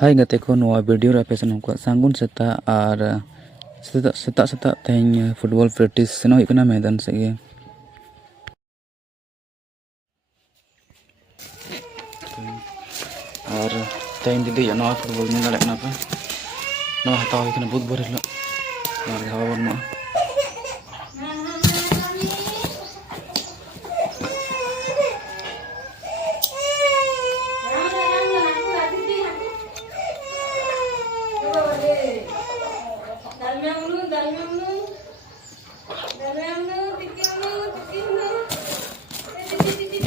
Hai gate ko noa video re ape sanam ko sangun seta ar seta tehnya football practice seno hik kana medan se ge ar tehnya didi ya noa football ni galak napa noa hataw hik kana bud bor hilo ar hawa bon ma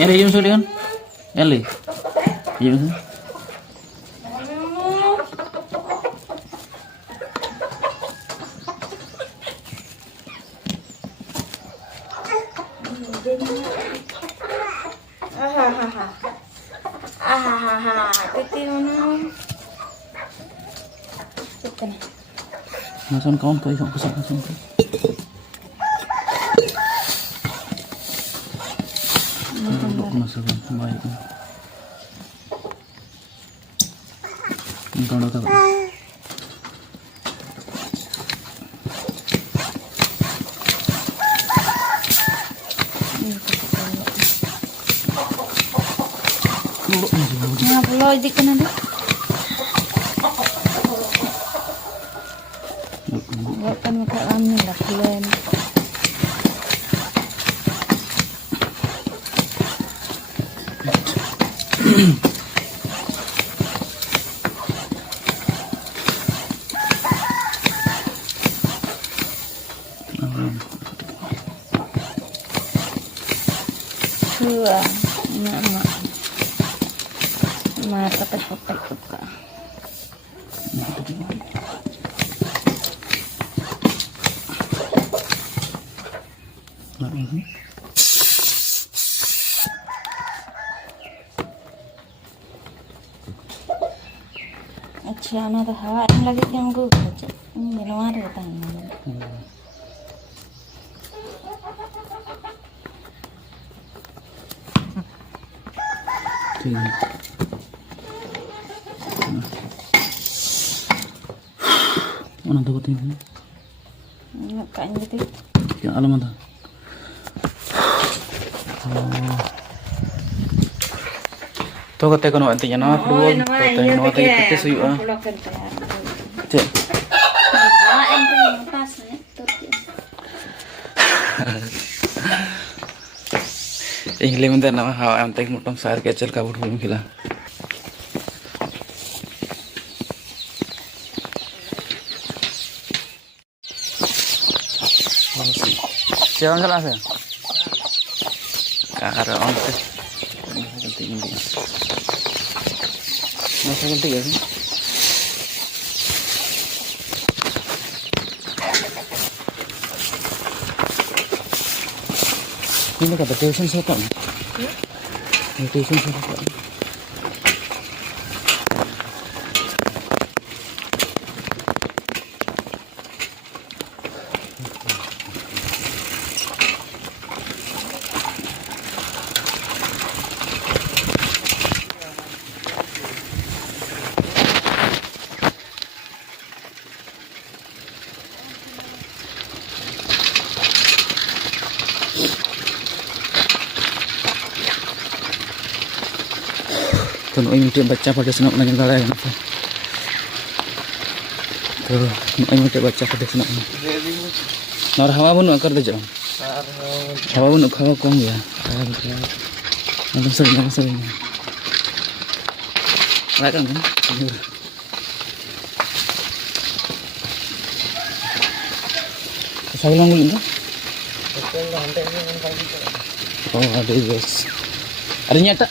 Ini jam sudah kan? Eli, jam sudah. Masan kawan kau isok kesana sini. Masakan baik. Engkau dah tahu. Ngaplo di kana deh. Bukan muka kami lah kalian. Dua, emak mata petok suka. अच्छा ना तो हवा लगे कि हमको बीमार रहता है ठीक है mana tuh tinggi kayaknya gitu ya alam ada tuh kata kono antinya na football kata no ate kete suyu ah cek Inggris mentar nama hawa antek mutong saat kecil kabur belum gila siapa salah saya karena ontek ganti ini masa ganti ya sih ini kata tuition siapa nih? Tuition siapa? Tuh, ini baca pada senok nanya kalian. Tuh, ini baca pada senok. Nar hawa pun akar deh jam. Hawa pun hawa kong ya. Langsung sering. Lagi kan? Saya ulang dulu. Oh, ada guys. Ada nyata.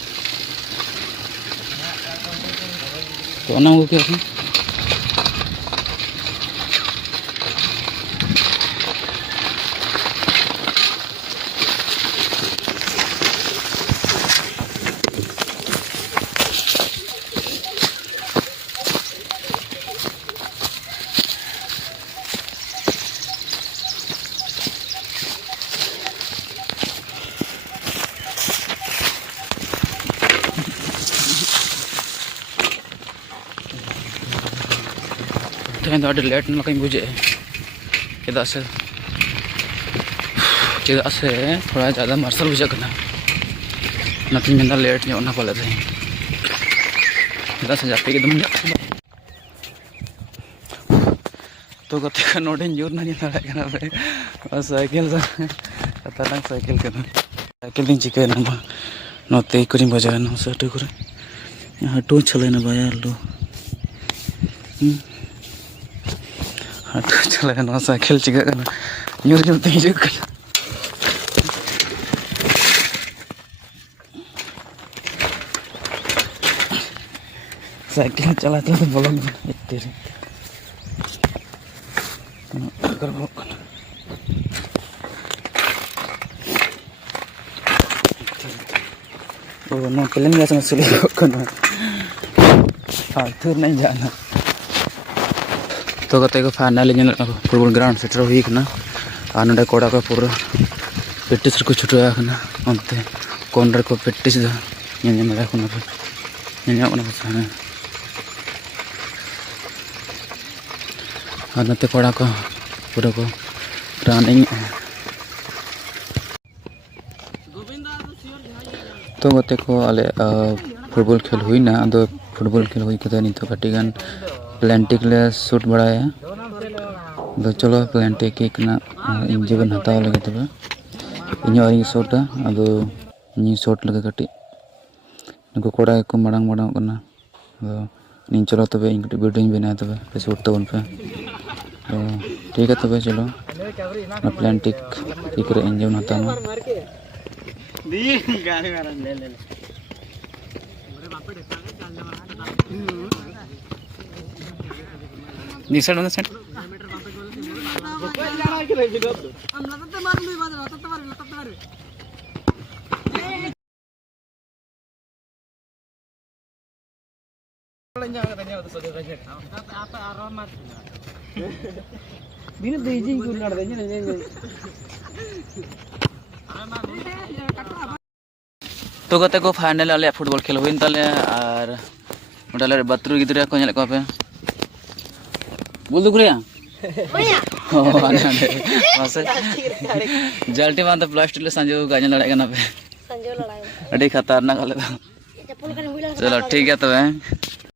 Tuh anang ukir sih. तेज तो late बुझे चेदा से थोड़ा ज़्यादा martial बुझाना late ना पाले चेदा से जापे एकदम तो गति का नोटे जोर ना पे साइकिल खतरनाक साइकिल साइकिल चिकाना नोते करी बजाय ना हटू को हटू चलना बाजार लो हटू चलना साइकिल चिका न्यूर न्यूरते हजना साइकिल चलाते तो ब्लॉग तेरे नो प्लेन गया सुली थूर नहीं जाना तो कते को फाइनली फुटबॉल ग्राउंड सेटर होना और ना कोड़ा को पूरा प्रैक्टिस को छुटवा अंते कौन को प्रैक्टिस और नते कोड़ा को पूरा को रनिंग तो गते को आले फुटबॉल खेल हुईना अदो फुटबॉल खेल हुई कते नितो काटिगान प्लांटिक ले शूट बड़ाया दो चलो प्लांटिक ना इन जीवन हताव लगे तबे इन और शॉटा अदो इन शॉट लगे काटी नको कोड़ा को मड़ांग मड़ांग करना अदो इन चलो तबे इन कटी वीडियो बना तबे पे शूट तबन पे तो ठीक है तबे चलो ना प्लांटिक की करे इन जीवन हताव दी गाड़ी मारन ले ले निसड ना सेट तो गते को फाइनल आले फुटबॉल खेल हुई ताले और मोटाले बातरू गिद्रा को नेले को पे बोल दुकुरिया ओ आने मासे जल्टी बांध प्लास्टिक ले संजो गाजन लड़ाई करना पे संजो लड़ाई अड़ी खतरनाक हले चलो ठीक है तो है।